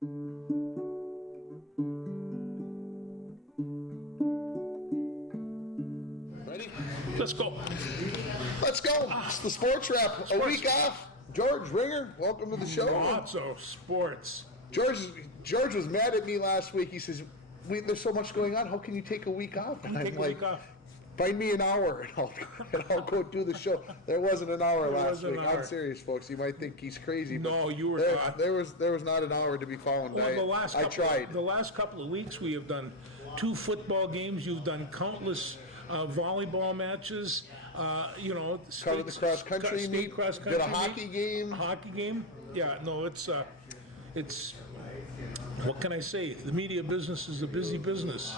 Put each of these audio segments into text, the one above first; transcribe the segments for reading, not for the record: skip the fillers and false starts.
Ready? Let's go. Let's go. It's the Sports Wrap. A week off. George Ringer, welcome to the show. Lots of sports. George was mad at me last week. He says, there's so much going on. How can you take a week off? And Take a week off. Find me an hour and I'll go do the show. There wasn't an hour last week. I'm serious, folks. You might think he's crazy. No, you were not. There was not an hour to be found. Well, I tried. The last couple of weeks we have done 2 football games. You've done countless volleyball matches. Covered the cross country meet. Did a hockey game. Hockey game. Yeah. No, it's what can I say? The media business is a busy business.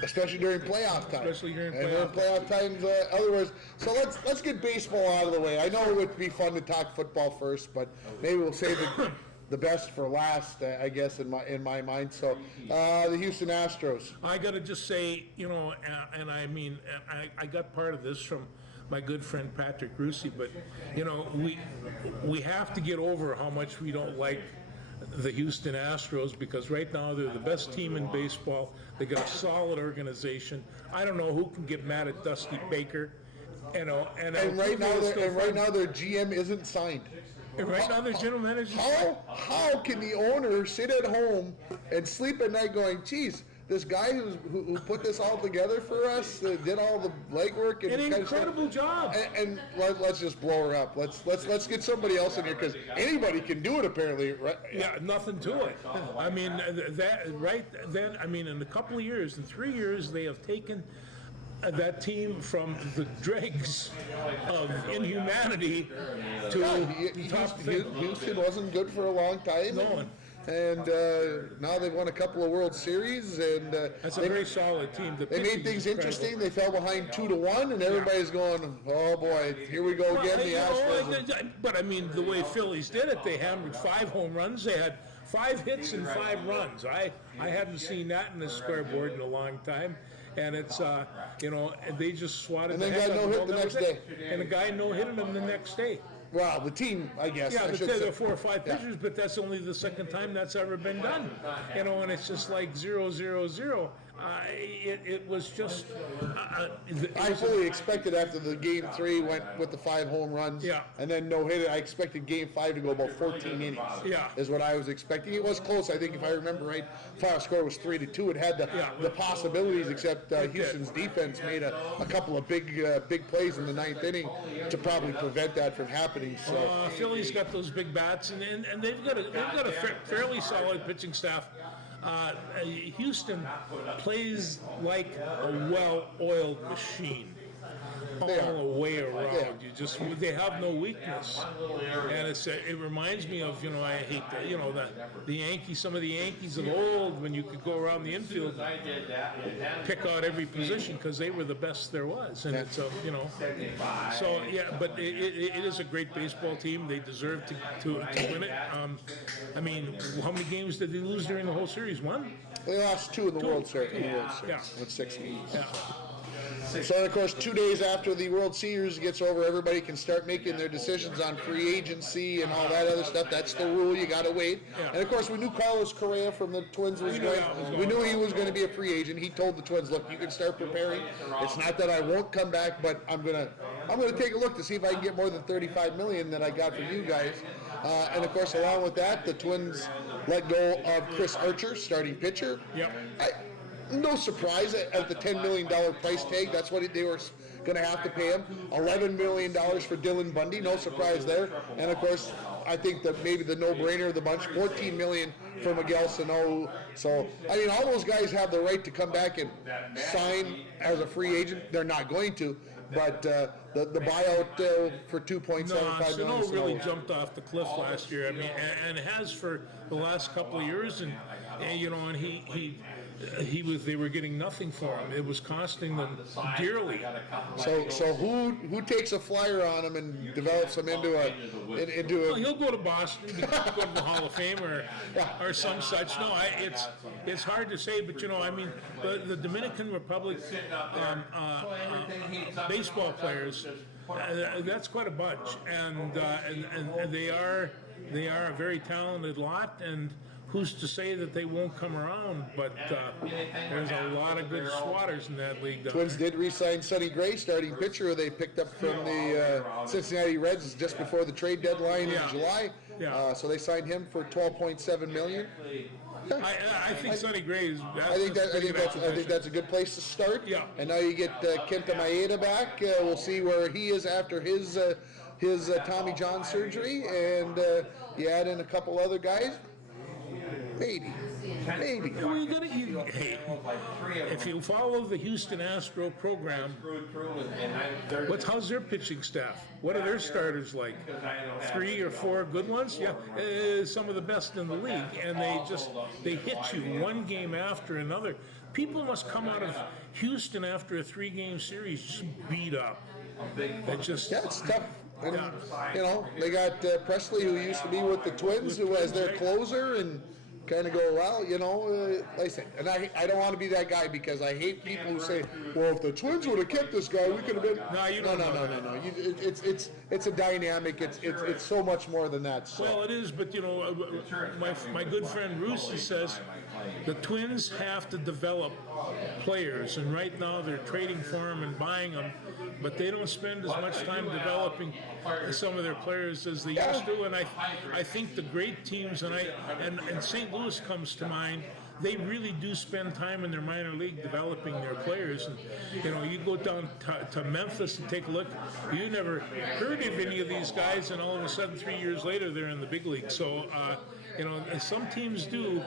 Especially during playoff time. Especially during playoff times. Otherwise, so let's get baseball out of the way. I know it would be fun to talk football first, but maybe we'll save the best for last. I guess in my mind. So the Houston Astros. I got to just say, and I mean, I got part of this from my good friend Patrick Russi, but we have to get over how much we don't like the Houston Astros, because right now they're the best team in baseball. They got a solid organization. I don't know who can get mad at Dusty Baker. And right now their GM isn't signed. And right now their general manager. How can the owner sit at home and sleep at night going, geez, this guy who put this all together for us, did all the legwork, and an incredible job. And let's just blow her up. Let's get somebody else in here, because anybody can do it apparently, right? Yeah, nothing to it. I mean that right then. I mean, in a couple of years, in 3 years, they have taken that team from the dregs of inhumanity to top. Houston wasn't good for a long time. No one. And now they've won a couple of World Series, and that's a very solid team. They made things interesting. They fell behind 2-1, and everybody's going, "Oh boy, here we go again." The Astros. But I mean, the way Phillies did it, they hammered 5 home runs. They had 5 hits and 5 runs. I hadn't seen that in the scoreboard in a long time. And it's, they just swatted. And then got no hit the next day. And the guy no hitting them the next day. Well, the team, I guess. Yeah, there are 4 or 5 pitchers, but that's only the second time that's ever been done. And it's just like 0-0-0. It was just. I fully expected after the game 3 went with the 5 home runs. Yeah. And then no hit. I expected game 5 to go about 14 innings. Yeah. Is what I was expecting. It was close. I think if I remember right, final score was 3-2. It had the possibilities, except Houston's defense made a couple of big plays in the 9th inning to probably prevent that from happening. So Philly's got those big bats, and they've got a fairly solid pitching staff. Houston plays like a well-oiled machine all the way around. They have no weakness, and it reminds me of I hate the Yankees. Some of the Yankees of old, when you could go around the infield, pick out every position because they were the best there was, and it's So yeah, but it is a great baseball team. They deserve to win it. I mean, how many games did they lose during the whole series? 1? They lost 2 in the World Series. Yeah. With 6 games. Yeah. So, of course, 2 days after the World Series gets over, everybody can start making their decisions on free agency and all that other stuff. That's the rule. You got to wait. Yeah. And, of course, we knew Carlos Correa from the Twins was going. We knew he was going to be a free agent. He told the Twins, "Look, you can start preparing. It's not that I won't come back, but I'm gonna take a look to see if I can get more than $35 million that I got from you guys." And, of course, along with that, the Twins let go of Chris Archer, starting pitcher. Yep. No surprise at the $10 million price tag. That's what they were going to have to pay him. $11 million for Dylan Bundy. No surprise there. And, of course, I think that maybe the no-brainer of the bunch, $14 million for Miguel Sano. So, I mean, all those guys have the right to come back and sign as a free agent. They're not going to. But the buyout for $2.75 million. Sano really jumped off the cliff last year. I mean, and has for the last couple of years. And they were getting nothing for him. It was costing them dearly. So who takes a flyer on him and develops him into a? Well, he'll go to Boston, he'll go to the Hall of Fame or some such. No, it's hard to say, but I mean, the Dominican Republic baseball players, that's quite a bunch, and they are a very talented lot, and who's to say that they won't come around? But there's a lot of good swatters in that league. Twins did re-sign Sonny Gray, starting pitcher, who they picked up from the Cincinnati Reds just before the trade deadline in July. Yeah. So they signed him for $12.7 million. I think Sonny Gray is. I think that's a good place to start. Yeah. And now you get Kenta Maeda back. We'll see where he is after his Tommy John surgery, and you add in a couple other guys. Maybe. Well, hey, if you follow the Houston Astro program, how's their pitching staff? What are their starters like? 3 or 4 good ones? Yeah, some of the best in the league, and they hit you one game after another. People must come out of Houston after a 3-game series just beat up. It's tough. And, you know, they got Presley, who used to be with the Twins, who has their closer, and kind of go, well, you know, like I said, and I don't want to be that guy, because I hate people who say, well, if the Twins would have kept this guy, we could have been. No. It's a dynamic. It's so much more than that. So. Well, it is, but you know, my good friend Rusi says the Twins have to develop players, and right now they're trading for them and buying them, but they don't spend as much time developing some of their players as they used to. And I think the great teams, and St. Louis comes to mind, they really do spend time in their minor league developing their players. And you know, you go down to Memphis and take a look, you never heard of any of these guys, and all of a sudden 3 years later they're in the big league. So you know, some teams do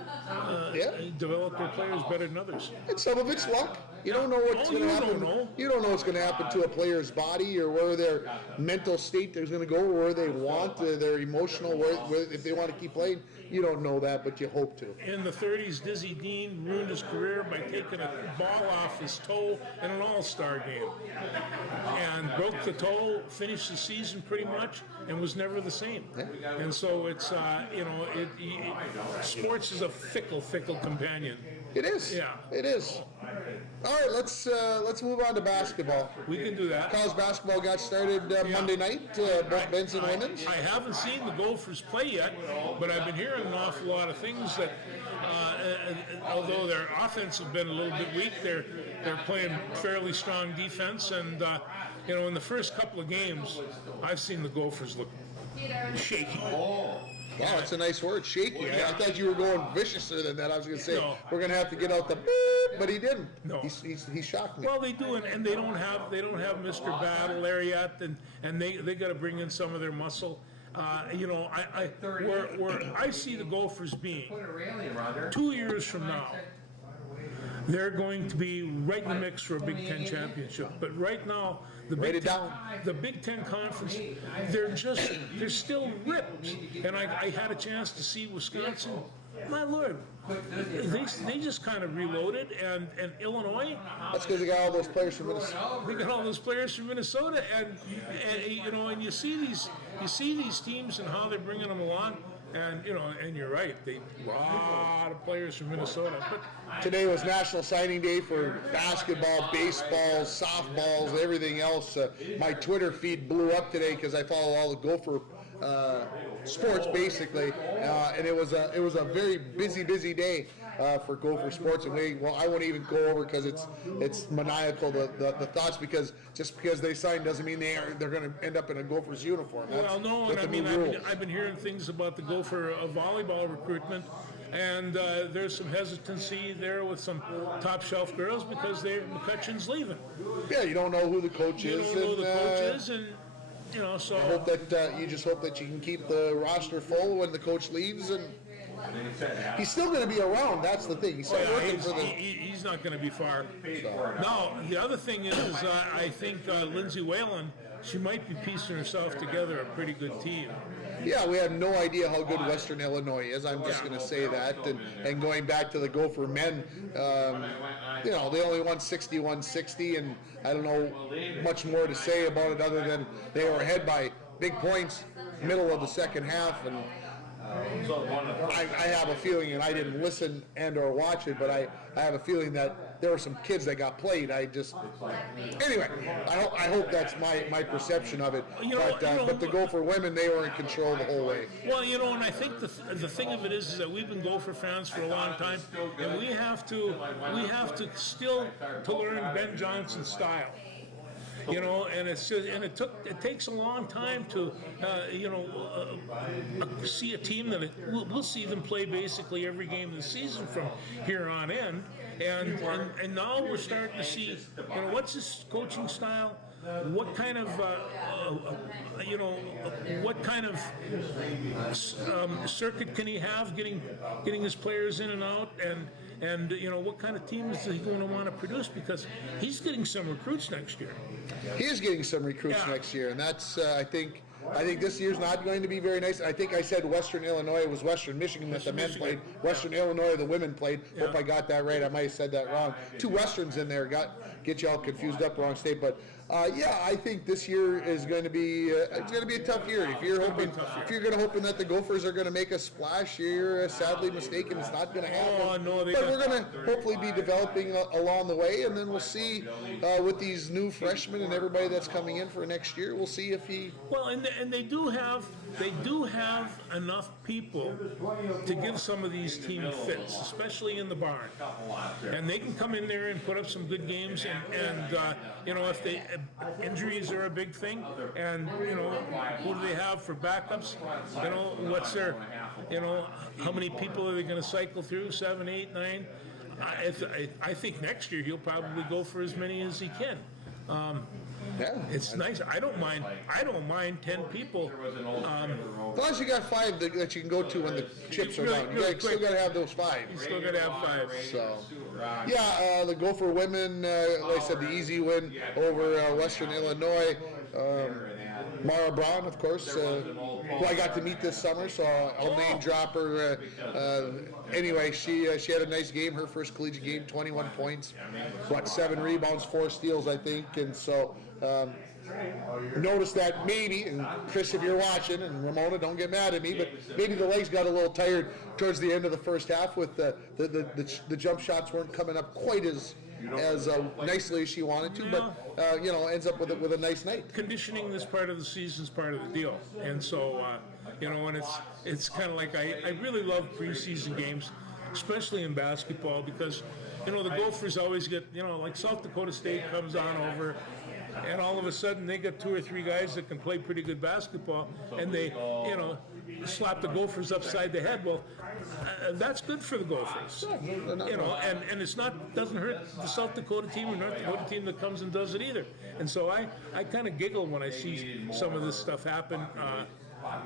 develop their players better than others. And some of it's luck. You don't know what's going to happen. You don't know what's going to happen to a player's body, or where their mental state is going to go, or where they want their emotional, where if they want to keep playing. You don't know that, but you hope to. In the 30s, Dizzy Dean ruined his career by taking a ball off his toe in an all-star game, and broke the toe, finished the season pretty much, and was never the same. And so it's you know, sports is a fickle companion. It is. Yeah. It is. All right, let's move on to basketball. We can do that. College basketball got started Monday night, both men's and women's. I haven't seen the Gophers play yet, but I've been hearing an awful lot of things that, although their offense has been a little bit weak, they're playing fairly strong defense. And you know, in the first couple of games, I've seen the Gophers look shaky. Wow, that's a nice word, shaky. I thought you were going viciously than that. I was going to say, we're going to have to get out the beep, but he didn't. No. He shocked me. Well, they do, and they don't have Mr. Battle there yet, and they got to bring in some of their muscle. You know, where I see the Gophers being 2 years from now, they're going to be right in the mix for a Big Ten championship. But right now, the Big Ten Conference, they're still ripped. And I had a chance to see Wisconsin. My Lord, they just kind of reloaded, and Illinois. That's because they got all those players from Minnesota. They got all those players from Minnesota, and you know, and you see these teams and how they're bringing them along. And you know, and you're right, a lot of players from Minnesota. But today was National Signing Day for basketball, baseball, softballs, everything else. My Twitter feed blew up today because I follow all the Gopher sports basically, and it was a very busy day for Gopher sports. And I won't even go over because it's maniacal the thoughts, because just because they signed doesn't mean they're going to end up in a Gophers uniform. Well, no, and I mean I've been hearing things about the Gopher volleyball recruitment. And there's some hesitancy there with some top shelf girls because McCutcheon's leaving. Yeah, you don't know who the coach is. You don't know who the coach is, and you know, so. I hope that you just hope that you can keep the roster full when the coach leaves, and he's still going to be around. That's the thing. He's still working for the. He's not going to be far. Now, the other thing is, I think Lindsay Whalen, she might be piecing herself together a pretty good team. Yeah, we have no idea how good Western Illinois is. I'm just going to say that. And going back to the Gopher men, you know, they only won 61-60, and I don't know much more to say about it other than they were ahead by big points middle of the second half, and I have a feeling, and I didn't listen and or watch it, but I have a feeling that there were some kids that got played. Anyway, I hope that's my perception of it. But the Gopher women, they were in control the whole way. Well, and I think the thing of it is that we've been Gopher fans for a long time, and we have to still to learn Ben Johnson's style. And it takes a long time to see a team that we'll see them play basically every game of the season from here on in, and now we're starting to see what's his coaching style, what kind of circuit can he have getting his players in and out, and what kind of team is he going to want to produce, because he's getting some recruits next year. He is getting some recruits next year, and that's I think this year's not going to be very nice. I think I said Western Illinois. It was Western Michigan that the men played. Western Illinois the women played. Yeah. Hope I got that right. I might have said that wrong. 2 Westerns in there get you all confused up, wrong state. But I think this year is going to be it's going to be a tough year. If you're going to hoping that the Gophers are going to make a splash, you're sadly mistaken. It's not going to happen. Oh, no, but we're going to hopefully be developing along the way, and then we'll see with these new freshmen and everybody that's coming in for next year. We'll see if he. Well, and they do have enough people to give some of these teams fits, especially in the barn, and they can come in there and put up some good games, and if injuries are a big thing, and who do they have for backups? What's their, how many people are they going to cycle through? 7, 8, 9. I think next year he'll probably go for as many as he can. It's nice. I don't mind 10 people. As long as you got 5 that you can go to when the chips are down. You still got to have those 5. You still got to have 5. So, the Gopher women, like I said, the easy win over Western Illinois. Mara Brown, of course, who I got to meet this summer, so I'll name drop her. Anyway, she had a nice game, her first collegiate game, 21 points, 7 rebounds, 4 steals, I think, and so notice that maybe, and Chris, if you're watching, and Ramona, don't get mad at me, but maybe the legs got a little tired towards the end of the first half with the jump shots weren't coming up quite as nicely as she wanted to, but ends up with a nice night. Conditioning this part of the season is part of the deal, and so and it's kind of like I really love preseason games, especially in basketball, because the Gophers always get like South Dakota State comes on over, and all of a sudden they got 2 or 3 guys that can play pretty good basketball, and they slap the Gophers upside the head. Well, that's good for the Gophers, and it's doesn't hurt the South Dakota team or North Dakota team that comes and does it either. And so I kind of giggle when I see some of this stuff happen.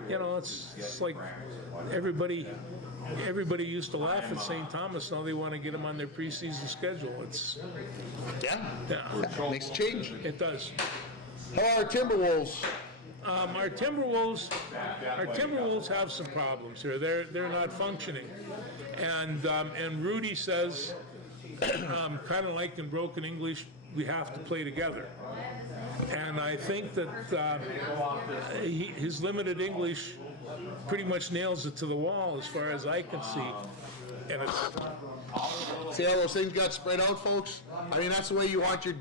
It's like everybody used to laugh at St. Thomas. Now they want to get them on their preseason schedule. It makes a change. It does. How are our Timberwolves? Our Timberwolves have some problems here. They're not functioning, and Rudy says, kind of like in broken English, we have to play together. And I think that his limited English pretty much nails it to the wall as far as I can see. And see how those things got spread out, folks? I mean, that's the way you want your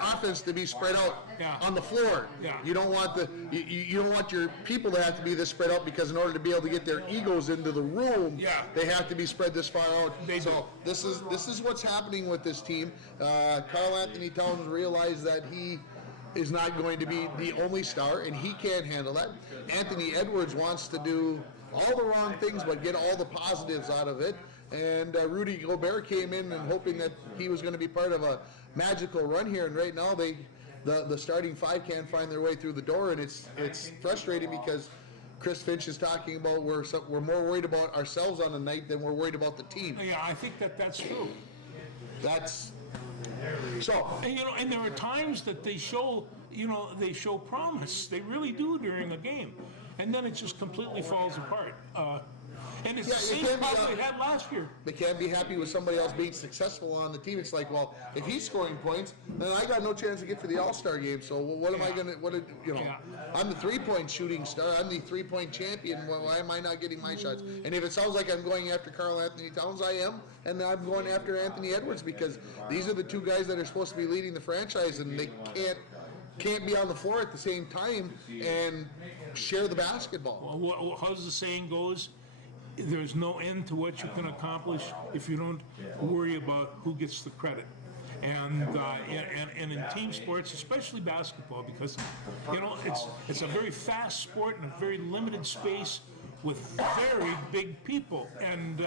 offense to be spread out on the floor. Yeah. You don't want you don't want your people to have to be this spread out, because in order to be able to get their egos into the room, they have to be spread this far out. This is what's happening with this team. Carl Anthony Towns realized that he is not going to be the only star, and he can't handle that. Anthony Edwards wants to do all the wrong things but get all the positives out of it. And Rudy Gobert came in and hoping that he was going to be part of a magical run here. And right now the starting 5 can't find their way through the door, and it's frustrating because Chris Finch is talking about we're more worried about ourselves on the night than we're worried about the team. Yeah, I think that's true. That's so. And there are times that they show promise. They really do during a game, and then it just completely falls apart. And it's Yeah, the you same can't be, problem we had last year. They can't be happy with somebody else being successful on the team. It's like, well, if he's scoring points, then I got no chance to get to the All-Star game. So what am I gonna? I'm the three-point shooting star. I'm the three-point champion. Why am I not getting my shots? And if it sounds like I'm going after Karl Anthony Towns, I am, and I'm going after Anthony Edwards because these are the two guys that are supposed to be leading the franchise, and they can't be on the floor at the same time and share the basketball. Well, how's the saying goes? There's no end to what you can accomplish if you don't worry about who gets the credit. And in team sports, especially basketball, because it's a very fast sport in a very limited space with very big people, and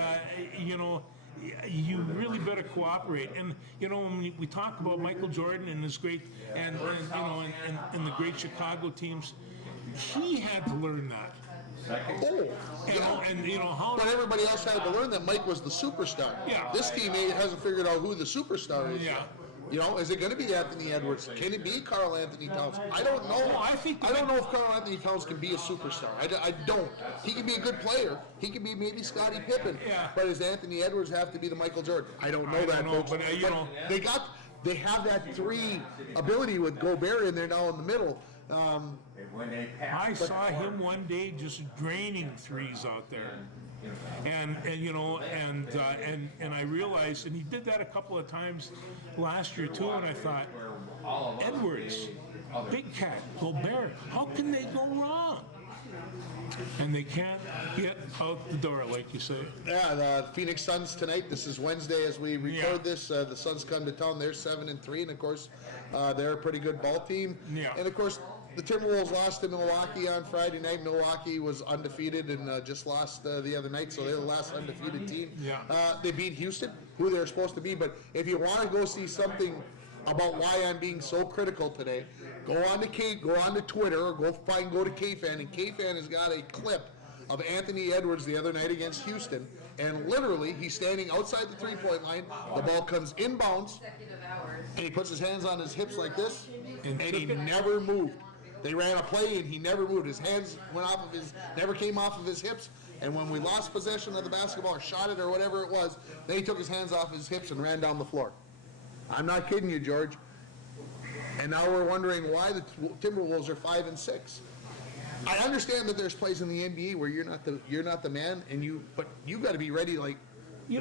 you really better cooperate. And when we talk about Michael Jordan and his great and the great Chicago teams, he had to learn that. How? But everybody else had to learn that Mike was the superstar. Yeah. This team hasn't figured out who the superstar is. Yeah. Is it going to be Anthony Edwards? Can it be Karl Anthony Towns? I don't know. Well, I don't know if Karl Anthony Towns can be a superstar. I don't. He can be a good player. He can be maybe Scottie Pippen. Yeah. But does Anthony Edwards have to be the Michael Jordan? I don't know folks. But, they have that three ability with Gobert in there now in the middle. I saw him one day just draining threes out there, and I realized, and he did that a couple of times last year too, and I thought, Edwards, Big Cat, Gobert, how can they go wrong? And they can't get out the door, like you say. Yeah, the Phoenix Suns tonight. This is Wednesday as we record this. The Suns come to town. They're 7-3, and of course, they're a pretty good ball team. Yeah. And of course, the Timberwolves lost to Milwaukee on Friday night. Milwaukee was undefeated and just lost the other night, so they're the last undefeated team. Yeah. They beat Houston, who they're supposed to be. But if you want to go see something about why I'm being so critical today, go on to Twitter or go to KFan, and KFan has got a clip of Anthony Edwards the other night against Houston, and literally he's standing outside the three-point line. The ball comes inbounds, and he puts his hands on his hips like this, and he never moved. They ran a play and he never moved. His hands never came off of his hips. And when we lost possession of the basketball or shot it or whatever it was, then he took his hands off his hips and ran down the floor. I'm not kidding you, George. And now we're wondering why the Timberwolves are 5-6. I understand that there's plays in the NBA where you're not the man, but you got to be ready. At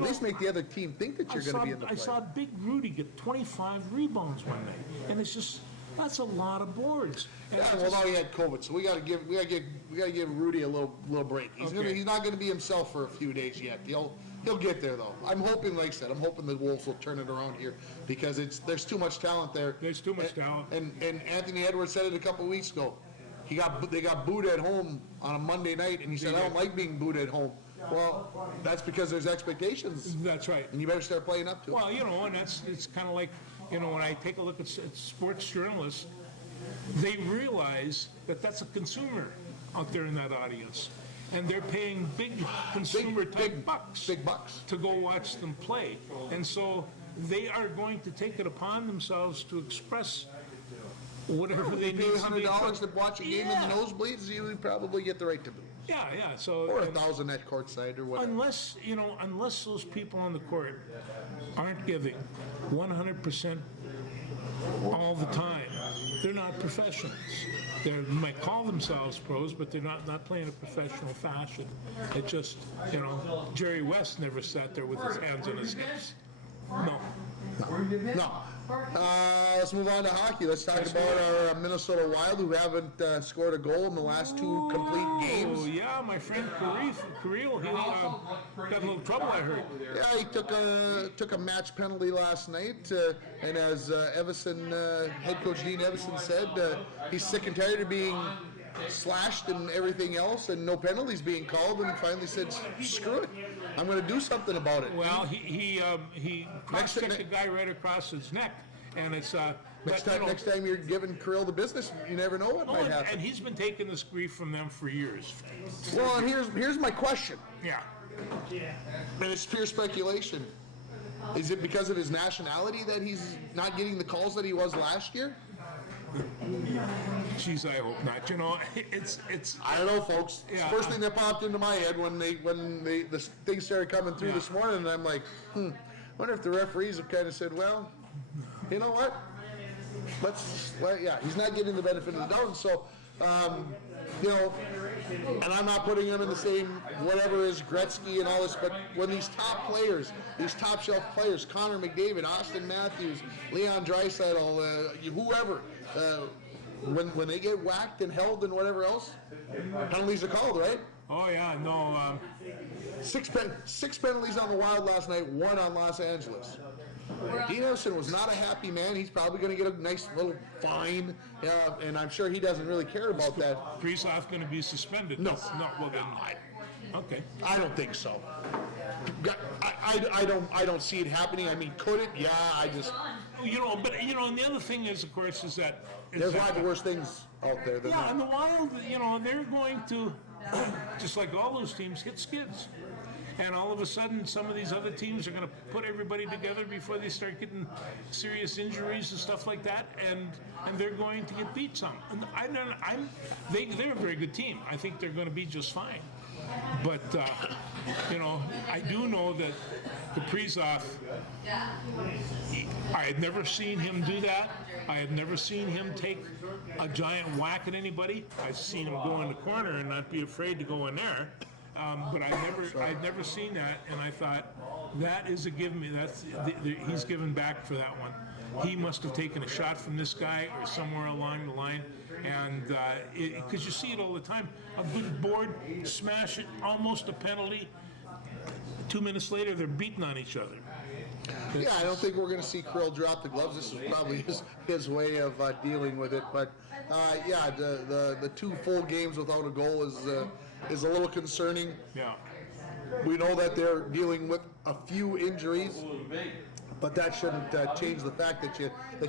least make the other team think that you're going to be in the play. I saw Big Rudy get 25 rebounds one night, and it's just. That's a lot of boards. And now he had COVID, so we got to give Rudy a little break. He's not going to be himself for a few days yet. He'll get there though. I'm hoping, like I said, the Wolves will turn it around here because there's too much talent there. There's too much talent. And Anthony Edwards said it a couple of weeks ago. They got booed at home on a Monday night, and he said, "I don't like being booed at home." Well, that's because there's expectations. That's right. And you better start playing up to it. Well, and it's kind of like. When I take a look at sports journalists, they realize that that's a consumer out there in that audience. And they're paying big consumer-type bucks. Big bucks. To go watch them play. And so they are going to take it upon themselves to express whatever they need to pay $100 to watch a game in the nosebleeds, you probably get the right to boo. Yeah. So or $1,000 at courtside or whatever. Unless those people on the court aren't giving 100% all the time, they're not professionals. They might call themselves pros, but they're not playing a professional fashion. It just, Jerry West never sat there with his hands on his hips. No. Let's move on to hockey. Let's talk about our Minnesota Wild, who haven't scored a goal in the last two complete games. Oh, yeah, my friend Kirill, he got a little trouble, I heard. Yeah, he took a match penalty last night, and as head coach Dean Evison said, he's sick and tired of being slashed and everything else, and no penalties being called, and finally said, "Screw it, I'm going to do something about it." Well, he cross-checked the guy right across his neck, and it's next time you're giving Kirill the business, you never know what might happen. And he's been taking this grief from them for years. Well, and here's my question. Yeah. And it's pure speculation. Is it because of his nationality that he's not getting the calls that he was last year? Geez, I hope not. You know, it's. I don't know, folks. It's Yeah, the first thing that popped into my head when the things started coming through Yeah. this morning, and I'm like, wonder if the referees have kind of said, well, you know what? He's not getting the benefit of the doubt, so, you know, and I'm not putting him in the same whatever as Gretzky and all this, but when these top players, these top shelf players, Connor McDavid, Austin Matthews, Leon Draisaitl, whoever, when they get whacked and held and whatever else, penalties are called, right? Oh yeah, no. Six penalties on the Wild last night, 1 on Los Angeles. Dean Evason was not a happy man. He's probably going to get a nice little fine, and I'm sure he doesn't really care about that. Kaprizov going to be suspended? No. Well then. Okay. I don't think so. I don't see it happening. I mean, could it? Yeah, I just. You know, but you know, and the other thing is, of course, is that There's a lot of worse things out there than yeah, that. and the Wild, you know, they're going to, just like all those teams, hit skids. And all of a sudden, some of these other teams are going to put everybody together before they start getting serious injuries and stuff like that, and they're going to get beat some. And they're a very good team. I think they're going to be just fine. But you know, I do know that Kaprizov, I had never seen him do that. I had never seen him take a giant whack at anybody. I've seen him go in the corner and not be afraid to go in there. But I'd never seen that, and I thought that is a give me. He's given back for that one. He must have taken a shot from this guy or somewhere along the line, and because you see it all the time, a good board, smash it, almost a penalty. 2 minutes later, they're beating on each other. Yeah, I don't think we're going to see Krill drop the gloves. This is probably his way of dealing with it. But yeah, the 2 full games without a goal is a little concerning. Yeah. We know that they're dealing with a few injuries, but that shouldn't change the fact that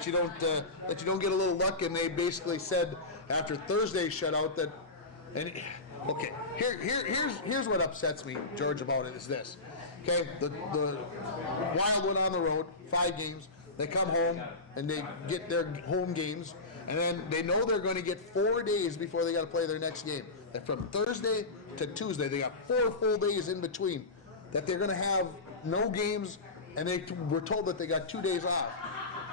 you don't get a little luck. And they basically said after Thursday's shutout that, and okay, here's what upsets me, George, about it is this. Okay, the Wild went on the road 5 games. They come home and they get their home games, and then they know they're going to get 4 days before they got to play their next game. And from Thursday to Tuesday, they got 4 full days in between that they're going to have no games, and they were told that they got 2 days off.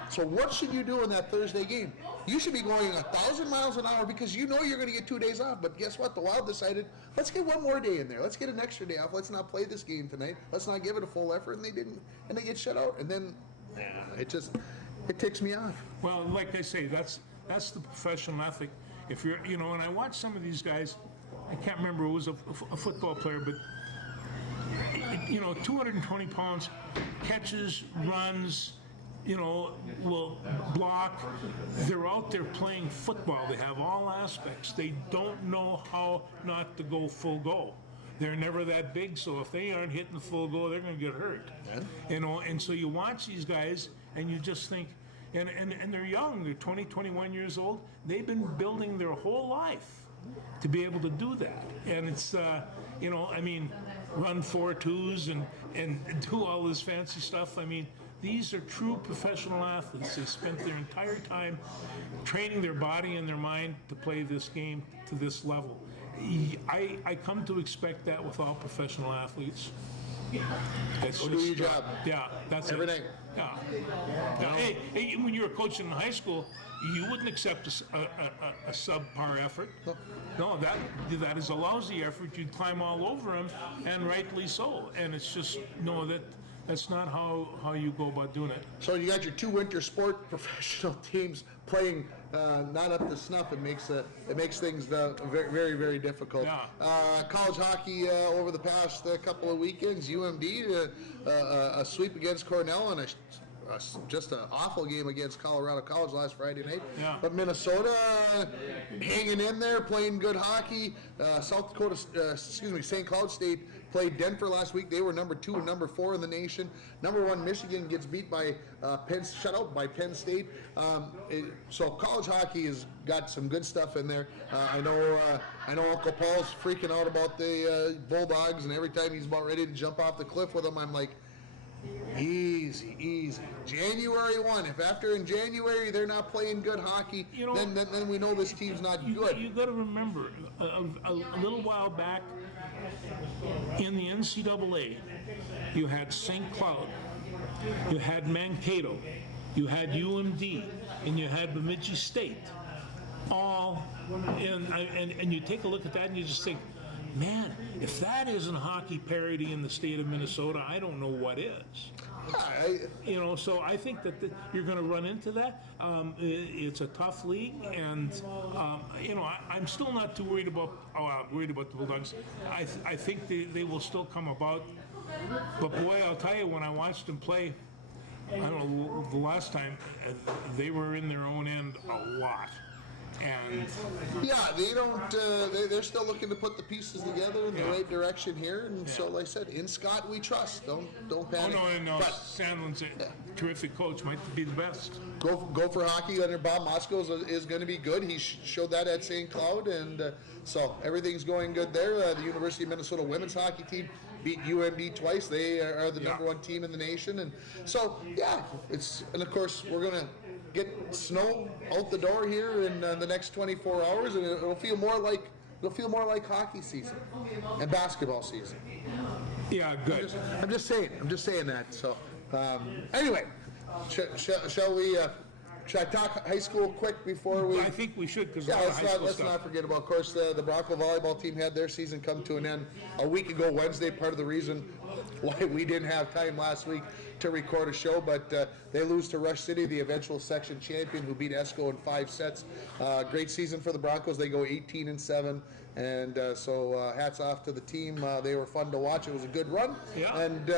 So what should you do in that Thursday game? You should be going 1,000 miles an hour because you know you're going to get 2 days off. But guess what? The Wild decided, let's get 1 more day in there. Let's get an extra day off. Let's not play this game tonight. Let's not give it a full effort. And they didn't, and they get shut out. And then it ticks me off. Well, like I say, that's the professional ethic. If you're, you know, and I watch some of these guys. I can't remember who was a football player, but you know, 220 pounds, catches, runs, you know, will block. They're out there playing football. They have all aspects. They don't know how not to go full go. They're never that big, so if they aren't hitting full go, they're going to get hurt. Yeah. You know, and so you watch these guys, and you just think, and they're young. They're 20, 21 years old. They've been building their whole life to be able to do that. And it's, you know, I mean, run 4.2s and do all this fancy stuff. I mean, these are true professional athletes. They spent their entire time training their body and their mind to play this game to this level. I come to expect that with all professional athletes. That's Go do your job. Yeah, that's every it. day. Yeah. Now, hey, when you were coaching in high school, you wouldn't accept a subpar effort. No, that is a lousy effort. You'd climb all over them, and rightly so. And it's just that's not how you go about doing it. So you got your 2 winter sport professional teams playing not up to snuff. It makes things very, very, very difficult. Yeah. College hockey over the past couple of weekends, UMD a sweep against Cornell and just an awful game against Colorado College last Friday night. Yeah. But Minnesota hanging in there, playing good hockey. St. Cloud State played Denver last week. They were number 2 and number 4 in the nation. Number 1 Michigan gets beat by shut out by Penn State. So college hockey has got some good stuff in there. I know Uncle Paul's freaking out about the Bulldogs, and every time he's about ready to jump off the cliff with them, I'm like, Easy, easy. January 1. If after in January they're not playing good hockey, You know, then we know this team's not good. You got to remember, a little while back in the NCAA, you had St. Cloud, you had Mankato, you had UMD, and you had Bemidji State. All and you take a look at that and you just think, man, if that isn't hockey parity in the state of Minnesota, I don't know what is. So I think that you're going to run into that. It's a tough league, and I'm still not too worried about the Bulldogs. I think they will still come about. But boy, I'll tell you, when I watched them play, I don't know, the last time, they were in their own end a lot. And yeah, they don't. They're still looking to put the pieces together in the right direction here. And so, like I said, in Scott we trust. Don't panic. No. But Sandlin's a terrific coach. Might be the best. go for hockey under Bob Moskos is going to be good. He showed that at St. Cloud, and so everything's going good there. The University of Minnesota women's hockey team beat UMD twice. They are the number one team in the nation, and so and of course we're gonna get snow out the door here in the next 24 hours, and it'll feel more like hockey season and basketball season. Yeah, good. I'm just saying that. So anyway, shall we? Should I talk high school quick before we? I think we should, because let's not forget about. Of course, the Bronco volleyball team had their season come to an end a week ago Wednesday. Part of the reason why we didn't have time last week to record a show, but they lose to Rush City, the eventual section champion, who beat Esco in 5 sets. Great season for the Broncos. They go 18-7, and so hats off to the team. They were fun to watch. It was a good run. Yeah. And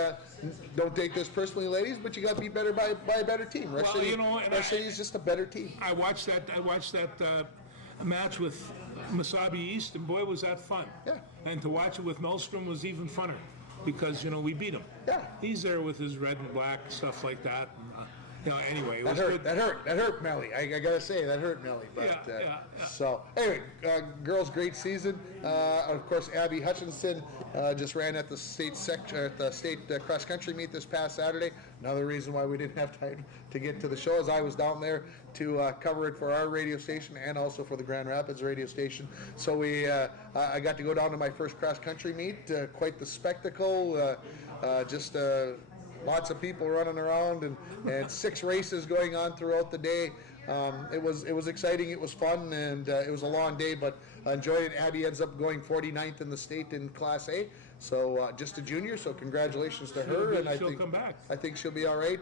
don't take this personally, ladies, but you got beat better by a better team. Rush City is just a better team. I watched that match with Masabi East, and boy, was that fun. Yeah. And to watch it with Melstrom was even funner, because we beat him. Yeah. He's there with his red and black stuff like that. And, anyway, it was That good. hurt Melly. I gotta say, that hurt Melly. But, Yeah. So anyway, girls, great season. Of course, Abby Hutchinson just ran at the state cross country meet this past Saturday. Another reason why we didn't have time to get to the show is I was down there to cover it for our radio station and also for the Grand Rapids radio station. So I got to go down to my first cross country meet. Quite the spectacle. Lots of people running around and 6 races going on throughout the day. It was exciting. It was fun, and it was a long day, but I enjoyed it. Abby ends up going 49th in the state in Class A, so just a junior. So congratulations to her. And she'll come back. I think she'll be all right.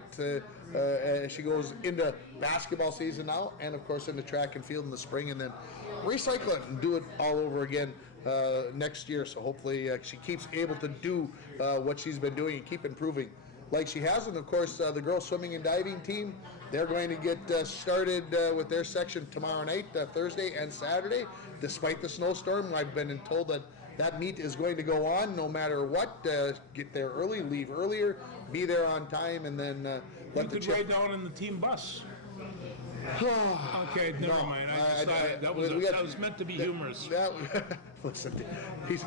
As she goes into basketball season now, and of course into track and field in the spring, and then recycle it and do it all over again next year. So hopefully she keeps able to do what she's been doing and keep improving like she has. And of course the girls swimming and diving team, they're going to get started with their section tomorrow night, Thursday and Saturday, despite the snowstorm. I've been told that meet is going to go on no matter what. Get there early, leave earlier, be there on time, and then You could ride down in the team bus. Okay, never mind. That was meant to be humorous. Listen, he's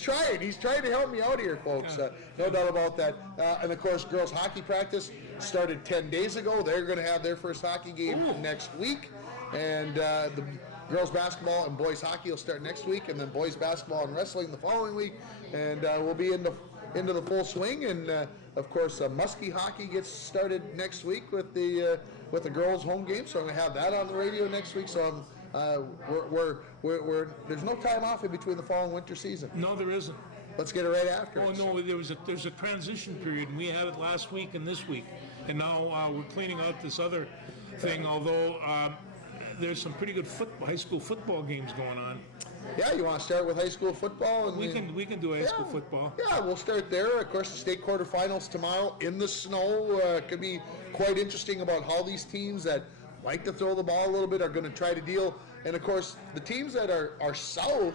trying to help me out here, folks. No doubt about that. And of course, girls hockey practice started 10 days ago. They're going to have their first hockey game next week, and the girls basketball and boys hockey will start next week, and then boys basketball and wrestling the following week, and we'll be into the full swing. And of course, Muskie hockey gets started next week with the girls' home game, so I'm going to have that on the radio next week. So there's no time off in between the fall and winter season. No, there isn't. Let's get it right after. Oh no, there's a transition period, and we had it last week and this week, and now we're cleaning out this other thing. Although there's some pretty good high school football games going on. Yeah, you want to start with high school football? And we can do high school football. Yeah, we'll start there. Of course, the state quarterfinals tomorrow in the snow could be quite interesting about how these teams that like to throw the ball a little bit are going to try to deal. And of course, the teams that are south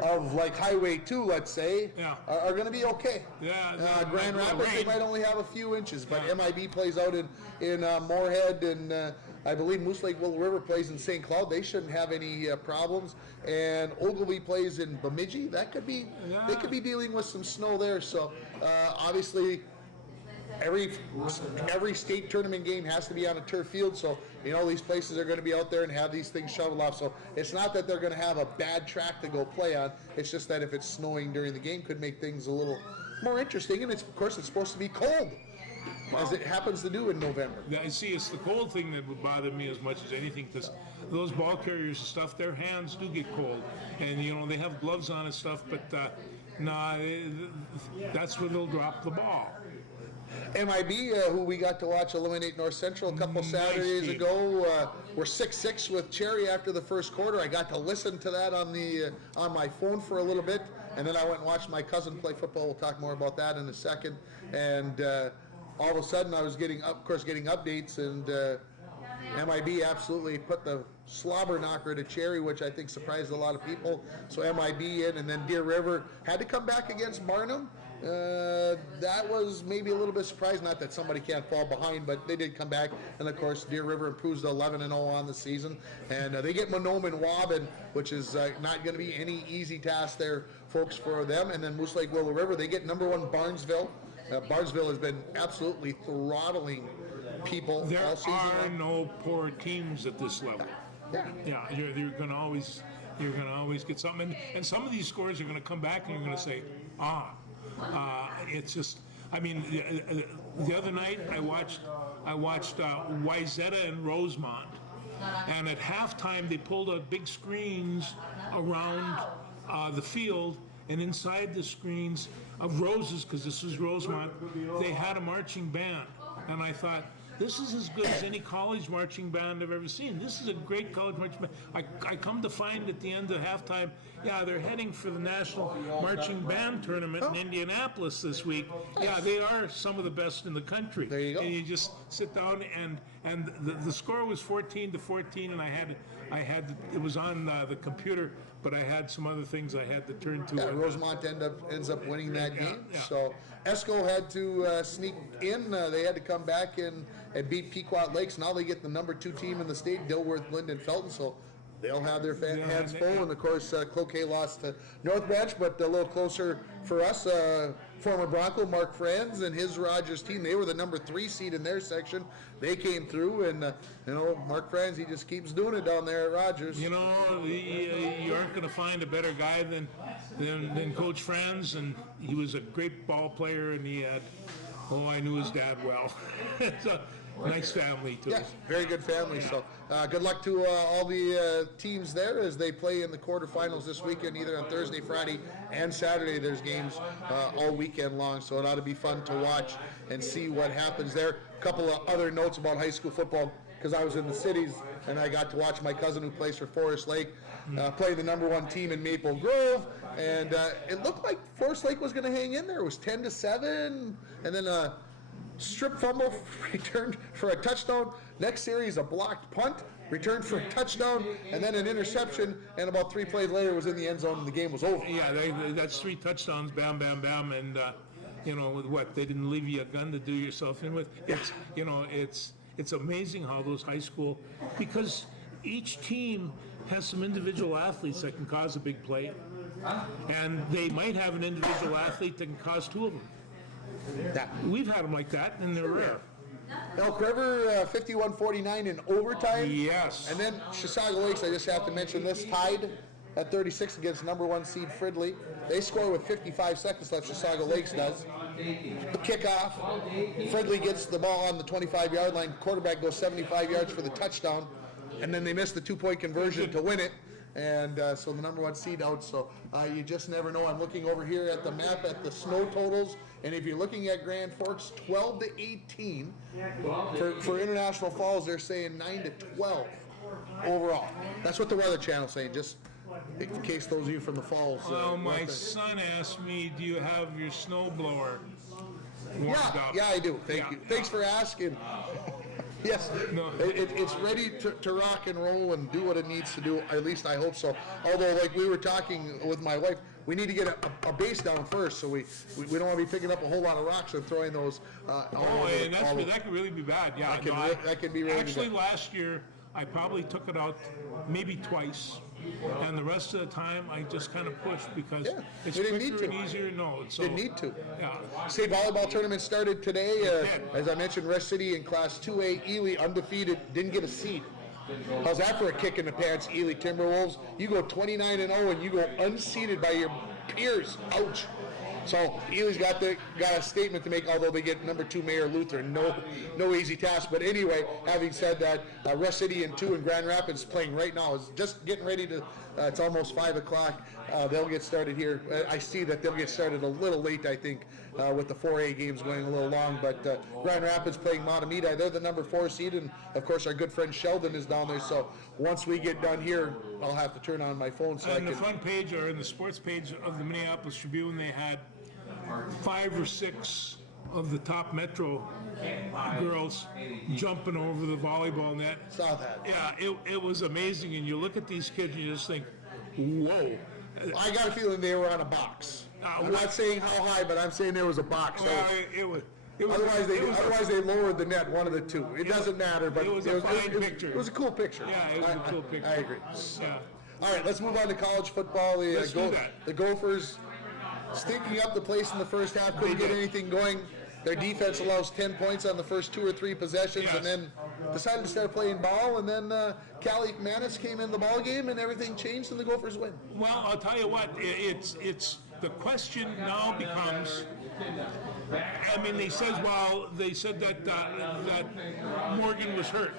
of like Highway 2, let's say, are going to be okay. Yeah. Grand Rapids, they might only have a few inches, but MIB plays out in Moorhead, and I believe Moose Lake Willow River plays in St. Cloud. They shouldn't have any problems. And Ogilvie plays in Bemidji. They could be dealing with some snow there. So obviously, every state tournament game has to be on a turf field, so these places are going to be out there and have these things shoveled off. So it's not that they're going to have a bad track to go play on. It's just that if it's snowing during the game, could make things a little more interesting. And of course, it's supposed to be cold, as it happens to do in November. Yeah, see, it's the cold thing that would bother me as much as anything, because those ball carriers and stuff, their hands do get cold, and they have gloves on and stuff, but that's where they'll drop the ball. MIB, who we got to watch eliminate North Central a couple Saturdays team. ago, were 6-6 with Cherry after the first quarter. I got to listen to that on my phone for a little bit, and then I went and watched my cousin play football. We'll talk more about that in a second. And all of a sudden, I was getting updates, and MIB absolutely put the slobber knocker to Cherry, which I think surprised a lot of people. So MIB in, and then Deer River had to come back against Barnum. That was maybe a little bit surprised, not that somebody can't fall behind, but they did come back, and of course Deer River improves to 11-0 on the season, and they get Mahnomen Waubun, which is not going to be any easy task there, folks, for them. And then Moose Lake Willow River, they get number 1 Barnesville. Barnesville has been absolutely throttling people There all season are long. no poor teams at this level. Yeah. You're going to always get something, and some of these scores are going to come back, and you're going to say, it's just. I mean, the other night I watched Wayzata and Rosemont, and at halftime they pulled out big screens around the field, and inside the screens of Roses, because this is Rosemont, they had a marching band, and I thought, this is as good as any college marching band I've ever seen. This is a great college marching band. I come to find at the end of halftime, they're heading for the National Marching Band Tournament in Indianapolis this week. Yeah, they are some of the best in the country. There you go. And you just sit down, and the score was 14-14, and it was on the computer, but I had some other things I had to turn to. Yeah, Rosemont ends up winning that game. Yeah. So Esco had to sneak in. They had to come back and beat Pequot Lakes. Now they get the number 2 team in the state, Dilworth, Linden, Felton. So they'll have their hands full. And of course, Cloquet lost to North Branch, but a little closer for us. Former Bronco Mark Franz and his Rogers team, they were the number 3 seed in their section. They came through, and Mark Franz, he just keeps doing it down there at Rogers. You aren't going to find a better guy than Coach Franz, and he was a great ball player, and he had, I knew his dad well. It's a nice family, too. Yeah, very good family. So good luck to all the teams there as they play in the quarterfinals this weekend, either on Thursday, Friday, and Saturday. There's games all weekend long, so it ought to be fun to watch and see what happens there. A couple of other notes about high school football, because I was in the cities and I got to watch my cousin who plays for Forest Lake play the number 1 team in Maple Grove, and it looked like Forest Lake was going to hang in there. It was 10-7, and then strip fumble returned for a touchdown. Next series, a blocked punt returned for a touchdown, and then an interception, and about 3 plays later was in the end zone and the game was over. Yeah, that's 3 touchdowns, bam, bam, bam, and with what, they didn't leave you a gun to do yourself in with. It's amazing how those high school, because each team has some individual athletes that can cause a big play, and they might have an individual athlete that can cause 2 of them. Yeah. We've had them like that, and they're rare. Elk River 51-49 in overtime. Yes. And then Chisago Lakes, I just have to mention this, tied at 36 against number 1 seed Fridley. They score with 55 seconds left, Chisago Lakes does. The kickoff, Fridley gets the ball on the 25-yard line. Quarterback goes 75 yards for the touchdown, and then they miss the 2-point conversion to win it. And so the number 1 seed out. So you just never know. I'm looking over here at the map at the snow totals, and if you're looking at Grand Forks, 12-18 for International Falls. They're saying 9-12 overall. That's what the Weather Channel's saying. Just in case those of you from the Falls. Well, my son asked me, "Do you have your snowblower warmed up?" Yeah, I do. Thank you. Thanks for asking. Yes, No. it's ready to rock and roll and do what it needs to do. At least I hope so. Although, like we were talking with my wife, we need to get a base down first, so we don't want to be picking up a whole lot of rocks and throwing those. And that could really be bad. Yeah, that could be really actually bad. last year I probably took it out maybe twice, and the rest of the time I just kind of pushed because Yeah, it's we didn't need quicker and to. easier. No, it's so Didn't need to. Yeah. State volleyball tournament started today. did. As I mentioned, Rush City in Class 2A, Ely undefeated, didn't get a seed. How's that for a kick in the pants, Ely Timberwolves? You go 29-0 and you go unseeded by your peers. Ouch. So Ely's got a statement to make, although they get number 2 Mayor Luther. No easy task. But anyway, having said that, Rush City and 2 in Grand Rapids playing right now. Is just getting ready to. It's almost 5 o'clock. They'll get started here. I see that they'll get started a little late, I think, with the 4A games going a little long. But Grand Rapids playing Matamidi. They're the number 4 seed, and of course our good friend Sheldon is down there. So once we get done here, I'll have to turn on my phone so I On the can. front page or in the sports page of the Minneapolis Tribune, they had 5 or 6 of the top Metro girls jumping over the volleyball net. Saw that. Yeah, it was amazing. And you look at these kids, and you just think, whoa. I got a feeling they were on a box. I'm what- not saying how high, but I'm saying there was a box. Well, it was. Otherwise, it was they lowered the net, one of the two. It doesn't matter, but it was a fine picture. It was a cool picture. Yeah, it was a cool picture. I agree. Yeah. All right, let's move on to college football. Let's do that. The Gophers stinking up the place in the first half, couldn't They get did. anything going. Their defense allows 10 points on the first 2 or 3 possessions, Yes. and then decided to start playing ball. And then Callie McManus came in the ball game, and everything changed, and the Gophers win. Well, I'll tell you what. It's the question now becomes. I mean, they said that that Morgan was hurt.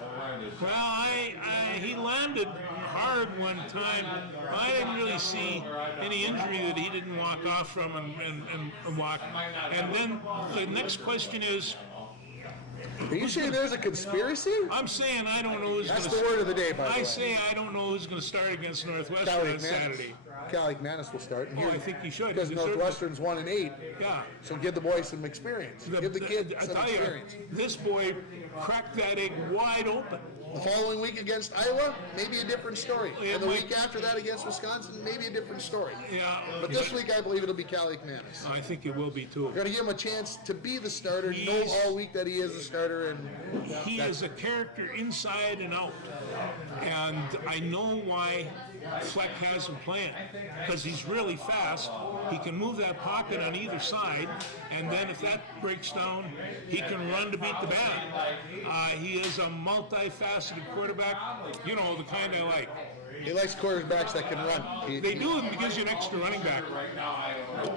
Well, he landed hard one time. I didn't really see any injury that he didn't walk off from and walk. And then the next question is, Are you saying there's a conspiracy? I'm saying I don't know who's going That's to. the word of the day, by the way. I say I don't know who's going to start against Northwestern Callie on McManus. Saturday. Callie McManus will start. And Oh, here- I think he should. Because He deserves it. Northwestern's 1-8, Yeah. so give the boy some experience. Give the kid I some tell you, experience. this boy cracked that egg wide open. The following week against Iowa, maybe a different story. It And the might- week after that against Wisconsin, maybe a different story. Yeah. But this week, I believe it'll be Callie McManus. I think it will be too. We're going to give him a chance to be the starter, know He's- all week that he is the starter, and He is a character inside and out. And I know why Fleck has him playing. Because he's really fast. He can move that pocket on either side. And then if that breaks down, he can run to beat the band. He is a multifaceted quarterback. You know, the kind I like. he likes quarterbacks that can run. They do it because you're an extra running back.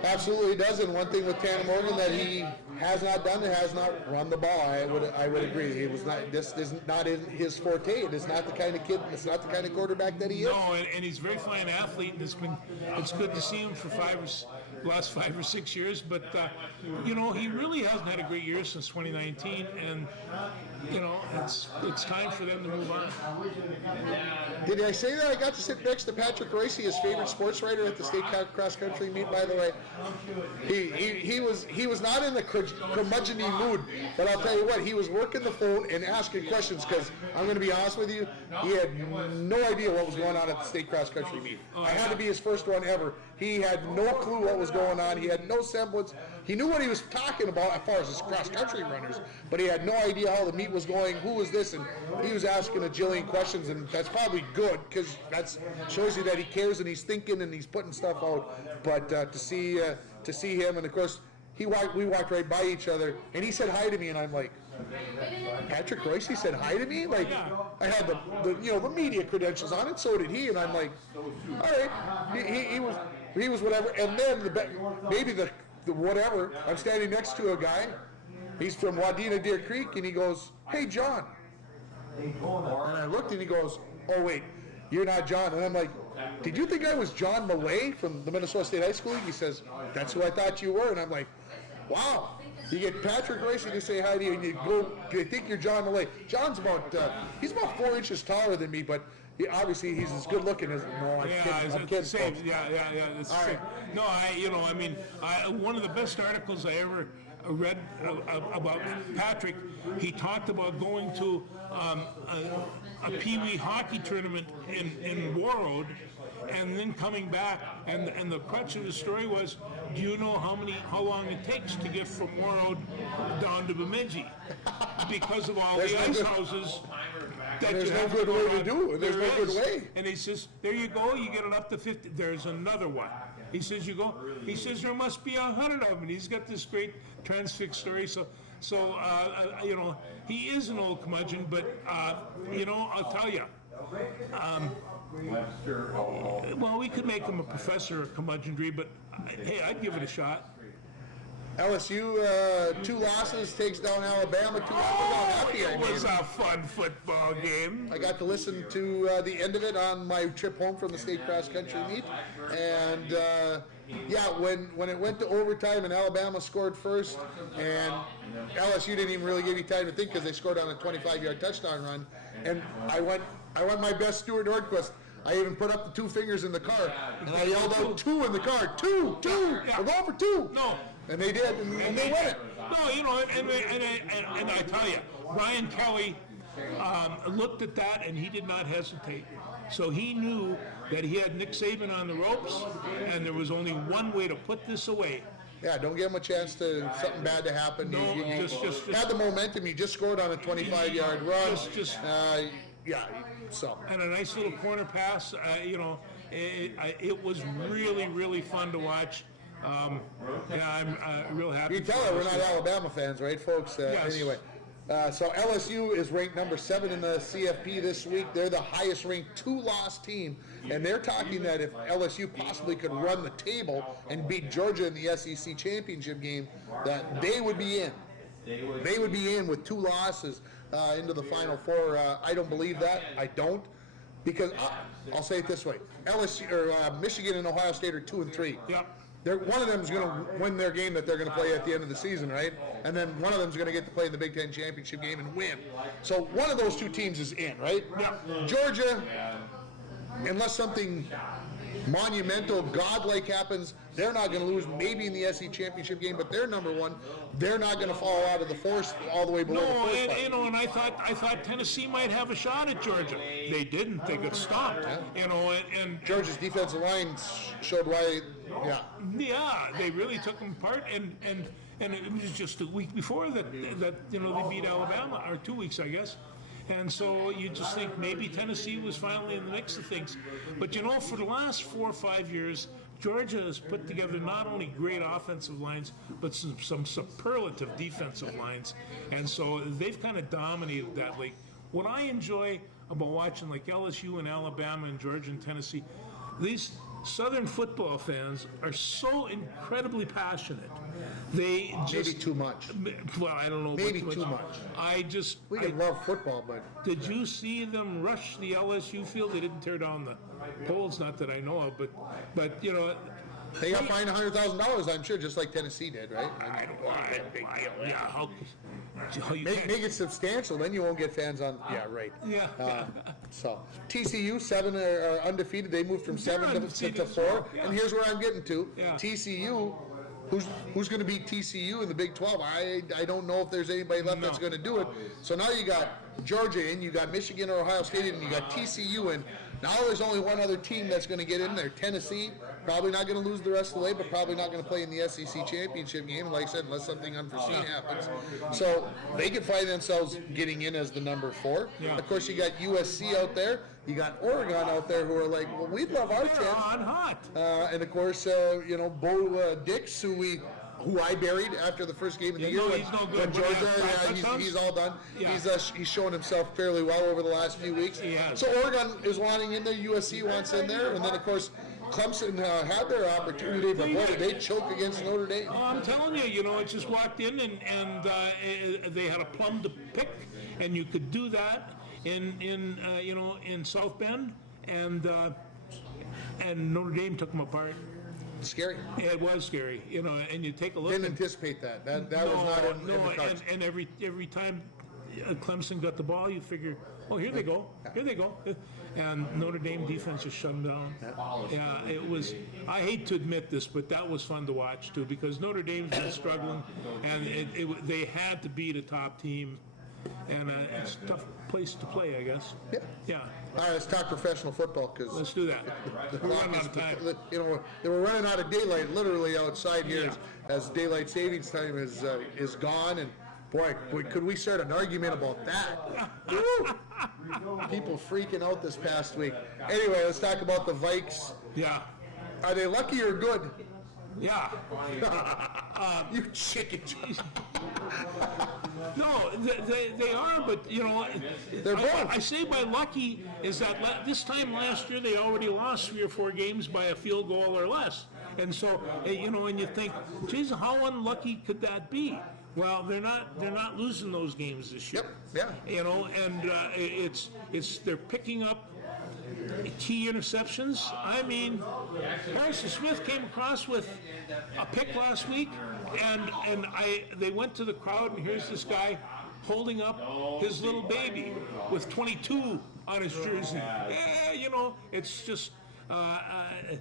Absolutely does. And one thing with Tanner Morgan that he has not done, has not run the ball. I would agree. He was not. This is not his forte. It is not the kind of kid. It's not the kind of quarterback that he is. No, and he's a very fine athlete, and it's good to see him for last 5 or 6 years. But you know, he really hasn't had a great year since 2019, and you know, it's time for them to move on. Did I say that I got to sit next to Patrick Royce, his favorite sports writer at the state cross country meet? By the way, he was not in the curmudgeon-y mood, but I'll tell you what, he was working the phone and asking questions. Because I'm going to be honest with you, he had no idea what was going on at the state cross country meet. I had to be his first one ever. He had no clue what was going on. He had no semblance. He knew what he was talking about as far as his cross-country runners, but he had no idea how the meet was going, who was this, and he was asking a jillion questions, and that's probably good, because that shows you that he cares and he's thinking and he's putting stuff out. But to see him, and of course, we walked right by each other, and he said hi to me, and I'm like, Patrick Royce said hi to me? Like, I had the media credentials on it, so did he, and I'm like, all right, he was whatever. And then maybe the whatever, I'm standing next to a guy, he's from Wadena Deer Creek, and he goes, hey, John. And I looked, and he goes, oh, wait, you're not John. And I'm like, did you think I was John Millay from the Minnesota State High School League? He says, that's who I thought you were. And I'm like, wow. You get Patrick Royce and you say hi to you, and you think you're John Millay. John's he's about 4 inches taller than me, but obviously he's as good looking as, no, I'm kidding. I'm kidding, same. folks. Yeah. It's All the same. right. No, I mean, one of the best articles I ever read about Patrick, he talked about going to a Pee Wee hockey tournament in Warroad, and then coming back, and the crux of his story was, do you know how long it takes to get from Warroad down to Bemidji? Because of all the ice houses, that There's you no have good go way to on. do it. There's There no good is. way. And he says, there you go, you get it up to 50. There's another one. He says, he says, there must be 100 of them. And he's got this great transfixed story. So he is an old curmudgeon, but, I'll tell you. Well, we could make him a professor of curmudgeonry, but hey, I'd give it a shot. LSU, 2 losses, takes down Alabama 2-0. Happy I It made. was a fun football game. I got to listen to the end of it on my trip home from the state cross country meet, and when it went to overtime and Alabama scored first, and LSU didn't even really give you time to think because they scored on a 25-yard touchdown run, and I went my best Stuart Nordquist. I even put up the 2 fingers in the car, and I yelled out 2 in the car, 2, we're going for 2. No. And they did, and they won it. No, and I tell you, Brian Kelly looked at that and he did not hesitate. So he knew that he had Nick Saban on the ropes, and there was only one way to put this away. Yeah, don't give them a chance to something bad to happen. No, you just had the momentum. You just scored on a 25-yard run. So. And a nice little corner pass. It was really, really fun to watch. I'm real happy. You can tell that we're not Alabama fans, right, folks? Yes. Anyway, so LSU is ranked number 7 in the CFP this week. They're the highest ranked 2-loss team, and they're talking that if LSU possibly could run the table and beat Georgia in the SEC championship game, that they would be in. They would be in with 2 losses into the Final Four. I don't believe that. I don't, because I'll say it this way: LSU or Michigan and Ohio State are 2 and 3. Yep. One of them is going to win their game that they're going to play at the end of the season, right? And then one of them is going to get to play in the Big Ten championship game and win. So one of those 2 teams is in, right? Yep. Georgia, unless something monumental, godlike happens, they're not going to lose. Maybe in the SEC championship game, but they're number 1. They're not going to fall out of the force all the way below the No, first spot. and I thought Tennessee might have a shot at Georgia. They didn't. They got stopped. And Georgia's defensive line showed why. Yeah, they really took them apart, and it was just a week before that they beat Alabama, or 2 weeks, I guess. And so you just think maybe Tennessee was finally in the mix of things. But for the last 4 or 5 years, Georgia has put together not only great offensive lines, but some superlative defensive lines. And so they've kind of dominated that league. What I enjoy about watching like LSU and Alabama and Georgia and Tennessee, these Southern football fans are so incredibly passionate. They just Maybe too much. Well, I don't know. Maybe about too much. I We can love football, but did you see them rush the LSU field? They didn't tear down the poles, not that I know of, but they got fined $100,000, I'm sure, just like Tennessee did, right? How you Make it substantial, then you won't get fans on. Yeah, right. Yeah. So TCU 7 are undefeated. They moved from 7 to undefeated as 4. well, yeah. And here's where I'm getting to. Yeah. TCU. Who's going to beat TCU in the Big 12? I don't know if there's anybody left that's going to do it. So now you got Georgia in, you got Michigan or Ohio State in, and you got TCU in. Now there's only one other team that's going to get in there. Tennessee, probably not going to lose the rest of the way, but probably not going to play in the SEC championship game, like I said, unless something unforeseen happens. So they could find themselves getting in as the number 4. Yeah. Of course, you got USC out there. You got Oregon out there who are like, well, we'd love our They're chance. on hot. And of course, Bo Dix, who I buried after the first game of the Yeah, year. no, he's no good. When Georgia, When they have he's all done. Yeah. He's shown himself fairly well over the last few weeks. He has. So Oregon is wanting in there, USC wants in there, and then of course Clemson had their opportunity, but boy, did they choke against Notre Dame. Oh, I'm telling you, it just walked in and they had a plum to pick, and you could do that in South Bend, and Notre Dame took them apart. Scary. It was scary, and you take a look. Didn't anticipate that. That was not in the cards. And every time Clemson got the ball, you figure, oh, here they go. And Notre Dame defense just shut them down. Yeah, it was. I hate to admit this, but that was fun to watch too, because Notre Dame's been struggling, and they had to beat a top team, and it's a tough place to play, I guess. Yeah. All right, let's talk professional football because Let's do that. We're running out of time. They were running out of daylight literally outside here as daylight savings time is gone, and Boy, could we start an argument about that? Woo! People freaking out this past week. Anyway, let's talk about the Vikes. Yeah. Are they lucky or good? Yeah. You chicken. No, they are, but you know, They're both. I say by lucky is that this time last year they already lost 3 or 4 games by a field goal or less, and so you know, and you think, geez, how unlucky could that be? Well, they're not losing those games this year. Yep. Yeah. You know, and they're picking up key interceptions. I mean, Harrison Smith came across with a pick last week, and they went to the crowd, and here's this guy holding up his little baby with 22 on his jersey. Yeah, you know, it's just. I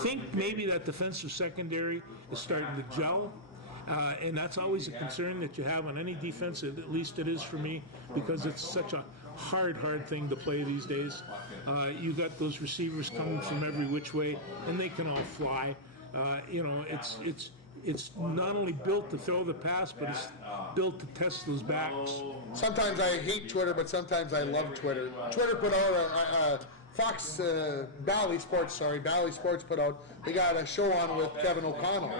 think maybe that defensive secondary is starting to gel. And that's always a concern that you have on any defense, at least it is for me, because it's such a hard thing to play these days. You got those receivers coming from every which way, and they can all fly. You know, it's not only built to throw the pass, but it's built to test those backs. Sometimes I hate Twitter, but sometimes I love Twitter. Twitter put out Fox Bally Sports put out. They got a show on with Kevin O'Connell,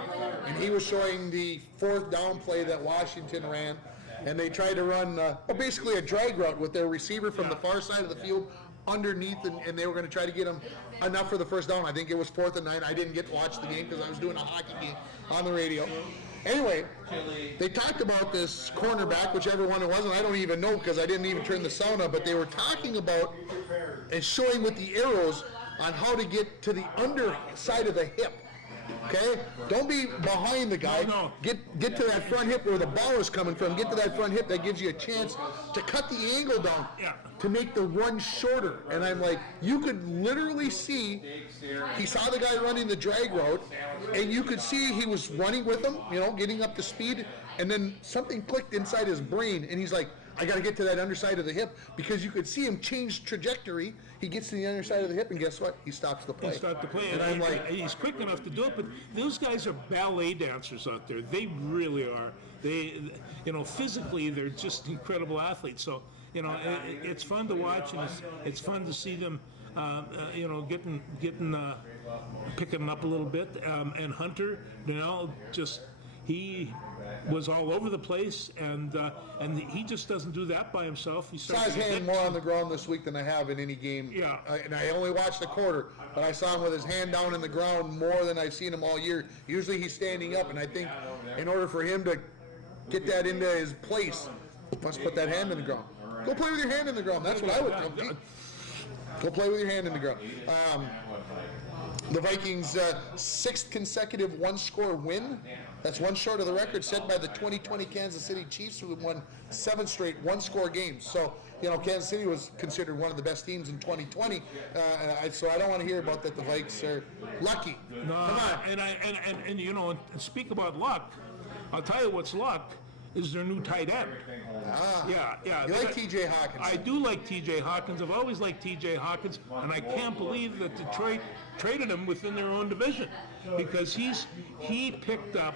and he was showing the 4th down play that Washington ran, and they tried to run basically a drag route with their receiver from the far side of the field underneath, and they were going to try to get him enough for the first down. I think it was 4th and 9. I didn't get to watch the game because I was doing a hockey game on the radio. Anyway, they talked about this cornerback, whichever one it was, and I don't even know because I didn't even turn the sound up, but they were talking about and showing with the arrows on how to get to the underside of the hip. Okay? Don't be behind the guy. No. Get to that front hip where the ball is coming from. Get to that front hip. That gives you a chance to cut the angle down to make the run shorter. And I'm like, you could literally see, he saw the guy running the drag route, and you could see he was running with him, you know, getting up to speed, and then something clicked inside his brain, and he's like, I got to get to that underside of the hip, because you could see him change trajectory. He gets to the underside of the hip, and guess what? He stops the play. He stopped the play, and I'm like, he's quick enough to do it. But those guys are ballet dancers out there. They really are. They, you know, physically they're just incredible athletes. So, you know, it's fun to watch, and it's fun to see them, you know, picking up a little bit. And Hunter, you know, he was all over the place, and he just doesn't do that by himself. He saw his hand more on the ground this week than I have in any game. Yeah. And I only watched a quarter, but I saw him with his hand down in the ground more than I've seen him all year. Usually he's standing up, and I think in order for him to get that into his place, he must put that hand in the ground. Go play with your hand in the ground. That's what I would tell him. Go play with your hand in the ground. The Vikings' 6th consecutive one-score win. That's one short of the record set by the 2020 Kansas City Chiefs, who won 7 straight one-score games. So, you know, Kansas City was considered one of the best teams in 2020. So I don't want to hear about that. The Vikes are lucky. No, come on. And you know, and speak about luck. I'll tell you what's luck is their new tight end. Yeah. You like T.J. Hawkins? I do like T.J. Hawkins. I've always liked T.J. Hawkins, and I can't believe that Detroit traded him within their own division, because he picked up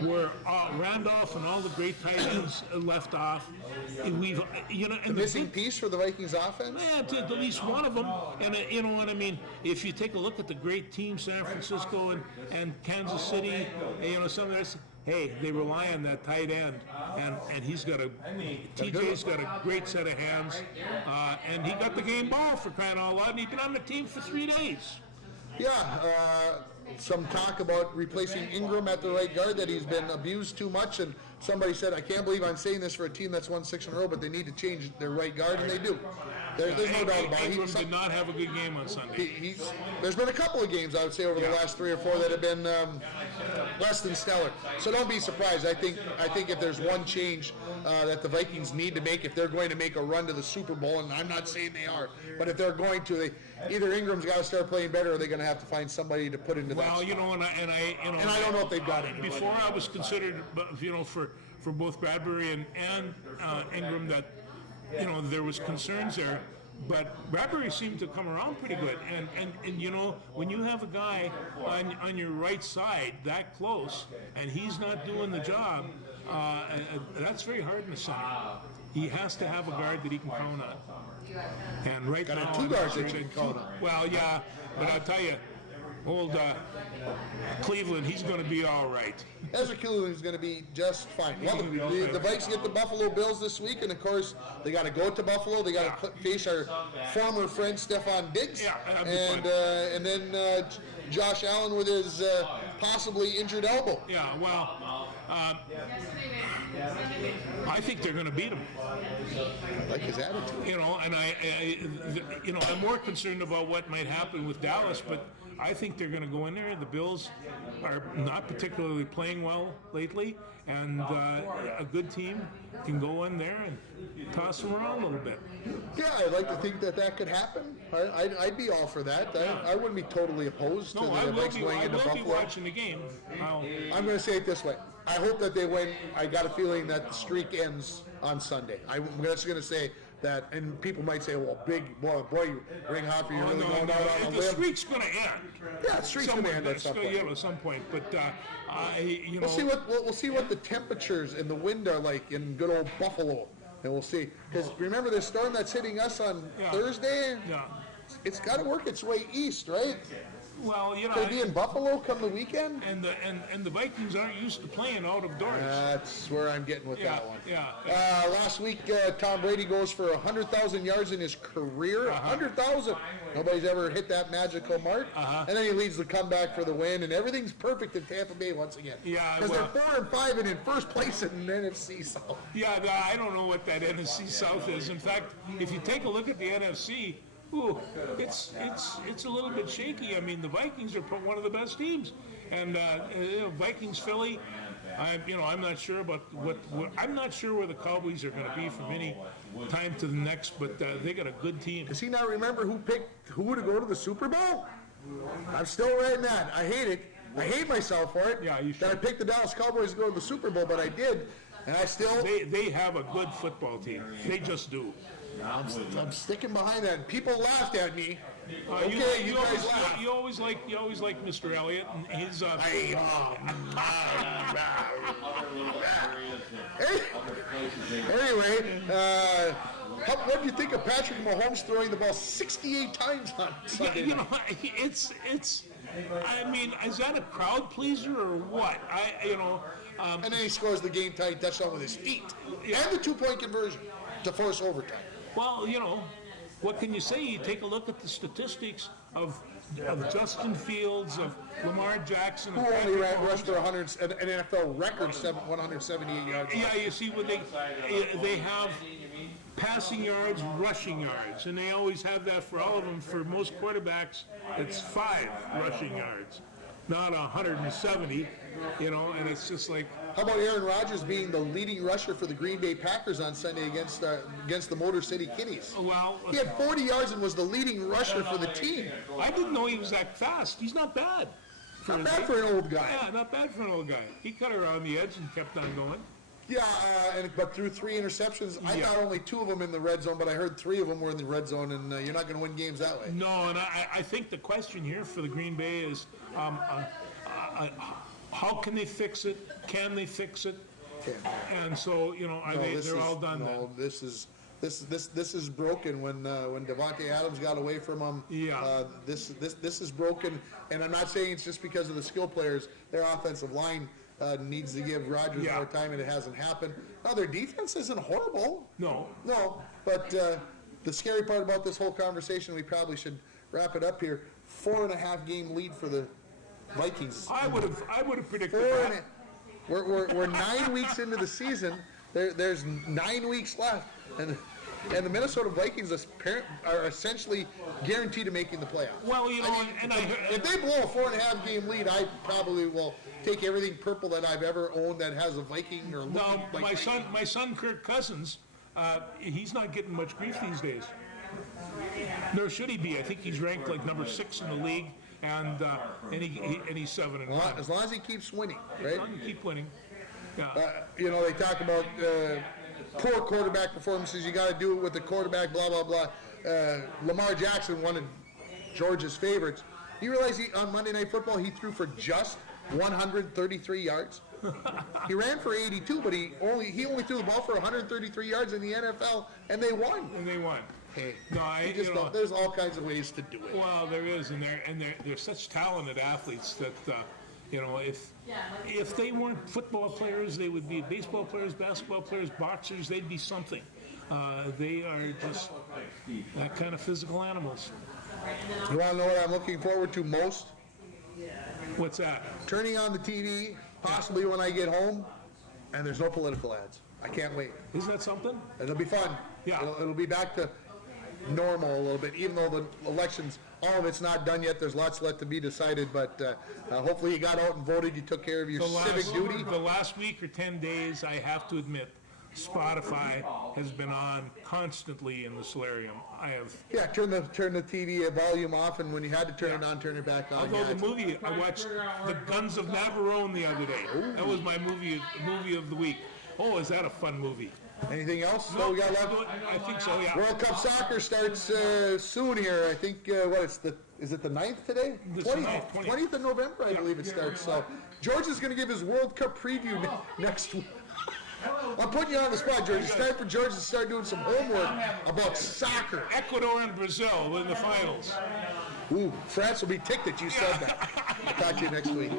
where Randolph and all the great tight ends left off. And we've, you know, and the missing piece for the Vikings offense. Yeah, at least one of them. And you know what I mean. If you take a look at the great teams, San Francisco and Kansas City, you know, some of this. Hey, they rely on that tight end, and TJ's got a great set of hands, and he got the game ball for crying out loud, and he's been on the team for 3 days. Yeah, some talk about replacing Ingram at the right guard, that he's been abused too much, and somebody said, I can't believe I'm saying this for a team that's won 6 in a row, but they need to change their right guard, and they do. There's no doubt about it. Ingram did not have a good game on Sunday. There's been a couple of games, I would say, over the last 3 or 4 that have been less than stellar. So don't be surprised. I think if there's one change that the Vikings need to make, if they're going to make a run to the Super Bowl, and I'm not saying they are, but if they're going to, either Ingram's got to start playing better, or they're going to have to find somebody to put into that. Well, you know, and I don't know if they've got it. Before I was considered, you know, for both Bradbury and Ingram, that, you know, there was concerns there. But Bradbury seemed to come around pretty good. And you know, when you have a guy on your right side that close, and he's not doing the job, That's very hard in the center. He has to have a guard that he can count on. And right Got now, two guards that you can count on. well, yeah, but I'll tell you, old Cleveland, he's going to be all right. Ezra Cleveland's going to be just fine. Well, the Vikes get the Buffalo Bills this week, and of course, they got to go to Buffalo. They got to face our former friend Stephon Diggs, Yeah, that'd be and then Josh Allen with his possibly injured elbow. Yeah, well, I think they're going to beat him. I like his attitude. You know, and I'm more concerned about what might happen with Dallas, but I think they're going to go in there. The Bills are not particularly playing well lately, and a good team can go in there and toss them around a little bit. Yeah, I'd like to think that could happen. I'd be all for that. I wouldn't be totally opposed to No, I the will Vikes be. going I into will be Buffalo. watching the game. I'm going to say it this way. I hope that they win. I got a feeling that the streak ends on Sunday. I'm just going to say that, and people might say, well, boy, Ring Hopper, you're really going out on a The limb. streak's going to end. Yeah, the streak's going to end at some point. Yeah, at some point. But you know, We'll see what the temperatures and the wind are like in good old Buffalo, and we'll see. Because remember the storm that's hitting us on Thursday? Yeah. It's got to work its way east, right? Well, you know, Could it be in Buffalo come the weekend? and the Vikings aren't used to playing out of doors. That's where I'm getting with Yeah, that one. yeah. Last week, Tom Brady goes for 100,000 yards in his career. 100,000. Nobody's ever hit that magical mark. And then he leads the comeback for the win, and everything's perfect in Tampa Bay once again. Yeah, Because well- they're 4-5 and in first place in the NFC South. Yeah, I don't know what that NFC South is. In fact, if you take a look at the NFC, ooh, it's a little bit shaky. I mean, the Vikings are one of the best teams, and Vikings Philly. I'm not sure about I'm not sure where the Cowboys are going to be from any time to the next, but they got a good team. Does he not remember who picked who to go to the Super Bowl? I'm still writing that. I hate it. I hate myself for it. Yeah, you should. That I picked the Dallas Cowboys to go to the Super Bowl, but I did, and I still. They have a good football team. They just do. I'm sticking behind that. People laughed at me. You always like Mr. Elliott and his. Anyway, what do you think of Patrick Mahomes throwing the ball 68 times on Sunday night? It's. I mean, is that a crowd pleaser or what? And then he scores the game-tying touchdown with his feet. And the two-point conversion to force overtime. Well, what can you say? You take a look at the statistics of Justin Fields, of Lamar Jackson, Who of only Patrick rushed Mahomes. for an NFL record 178 yards. Yeah, you see when they have passing yards, rushing yards, and they always have that for all of them. For most quarterbacks, it's 5 rushing yards, not 170. And it's just like. How about Aaron Rodgers being the leading rusher for the Green Bay Packers on Sunday against the Motor City Kitties? Well, He had 40 yards and was the leading rusher for the team. I didn't know he was that fast. He's not bad. Not bad for an old guy. Yeah, not bad for an old guy. He cut around the edge and kept on going. Yeah, but through 3 interceptions, I thought only 2 of them in the red zone, but I heard 3 of them were in the red zone, and you're not going to win games that way. No, and I think the question here for the Green Bay is how can they fix it? Can they fix it? And so, they're all done then. No, this is broken. When Devontae Adams got away from him, this is broken. And I'm not saying it's just because of the skill players. Their offensive line needs to give Rodgers more time, and it hasn't happened. Now, their defense isn't horrible. No. But the scary part about this whole conversation, we probably should wrap it up here. 4.5 game lead for the Vikings. I would have predicted 4 that. We're 9 weeks into the season. There's 9 weeks left, and the Minnesota Vikings are essentially guaranteed to making the playoffs. Well, if they blow a 4.5 game lead, I probably will take everything purple that I've ever owned that has a Viking or now looking my son Kirk Cousins, he's not getting much grief these days. Nor should he be. I think he's ranked like number 6 in the league. And he's 7-1. Well, as long as he keeps winning, right? As long as you keep winning. Yeah. They talk about poor quarterback performances. You got to do it with the quarterback. Blah blah blah. Lamar Jackson, one of George's favorites. You realize on Monday Night Football he threw for just 133 yards. He ran for 82, but he only threw the ball for 133 yards in the NFL, and they won. And they won. Hey, No, I you just don't, there's all kinds of ways to do it. Well, there is, and they're such talented athletes that if they weren't football players, they would be baseball players, basketball players, boxers. They'd be something. They are just that kind of physical animals. You want to know what I'm looking forward to most? What's that? Turning on the TV, possibly when I get home, and there's no political ads. I can't wait. Isn't that something? It'll be fun. Yeah. It'll be back to normal a little bit, even though the elections, all of it's not done yet. There's lots left to be decided, but hopefully you got out and voted. You took care of your civic duty. The last week or 10 days, I have to admit, Spotify has been on constantly in the solarium. I have. Yeah, turn the TV volume off, and when you had to turn it on, turn it back on. Although Yeah, the movie, I watched The Guns of Navarone the other day. That was my movie of the week. Oh, is that a fun movie? Anything else that we got left? I think so, yeah. World Cup soccer starts soon here. I think, is it the 9th today? It's the 9th, 20th of November, I believe it starts. So George is going to give his World Cup preview next week. I'm putting you on the spot, George. It's time for George to start doing some homework about soccer. Ecuador and Brazil in the finals. Ooh, France will be ticked that you said that. I'll talk to you next week.